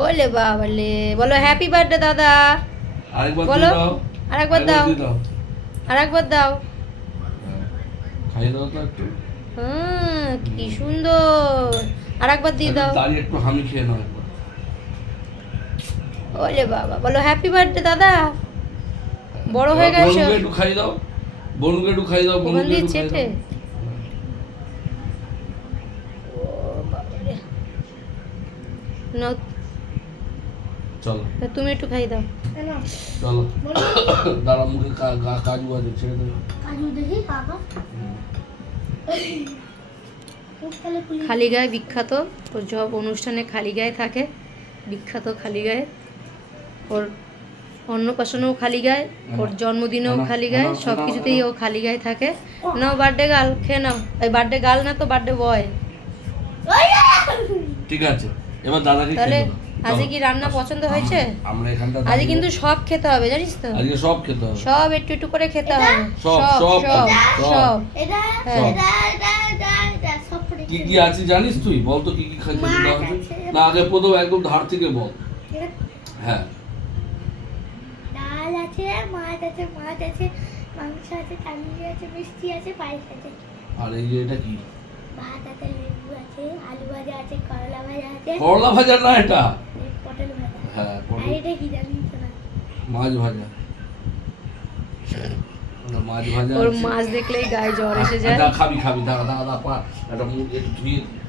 ওলে বাবালে, বলো happy birthday দাদা। আরেকবার বলো, দাও, আরেকবার দাও, আরেকবার দাও। খাইয়ে দাও তো একটু। কি সুন্দর, আরেকবার দিয়ে দাও। দাঁড়িয়ে একটু হামি খেয়ে নাও একবার। ওলে বাবা, বলো হ্যাপি বার্থডে দাদা। বড় হয়ে গেছো। বনুকে একটু খাইয়ে দাও, বনুকে একটু খাইয়ে দাও, ওখান বনুকে দিয়ে একটু খাইয়ে চেটে। দাও। ও বাবারে, নাও, চলো তুমি একটু খাই দাও। চলো, দাঁড়া মুখে কাজু আছে, ছেড়ে দেবে। খালি গায়ে বিখ্যাত, ওর সব অনুষ্ঠানে খালি গায়ে থাকে, বিখ্যাত খালি গায়ে। ওর অন্নপ্রাশনেও খালি গায়ে, ওর জন্মদিনেও খালি গায়ে, সব কিছুতেই ও খালি গায়ে থাকে। নাও বার্থডে গার্ল, খেয়ে নাও। এই বার্থডে গার্ল না তো, বার্থডে বয়। ঠিক আছে, এবার দাদাকে তাহলে খেতে দাও। আজকে চলো। কি রান্না পছন্দ হয়েছে? আমরা এখানটা আজকে দাঁড়িয়ে- কিন্তু সব খেতে হবে, জানিস তো? আজকে সব খেতে হবে। সব একটু একটু করে খেতে হবে। সব, সব সব, সব সব। সব। সব। সব কি কি আছে জানিস তুই? বল তো কি কি খাইতে দেওয়া হয়েছে? না আগে প্রথম একদম ধার থেকে বল। হ্যাঁ, ডাল আছে, মাছ আছে, মাংস আছে, কালিজি আছে, মিষ্টি আছে, পায়েস আছে, আর এই যে এটা কি? ভাত আছে, লেবু আছে, আলু ভাজা আছে, করলা ভাজা আছে, করলা ভাজা না এটা? পটল ভাজা। হ্যাঁ, আর পটল। এটা কি জানিস না? মাছ ভাজা। ওটা মাছ ভাজা ওর আছে। মাছ দেখলেই গায়ে জ্বর এসে যায়। এটা খাবি খাবি, দাঁড়া দাঁড়া দাঁড়া, পা এটা মুখ একটু ধুয়ে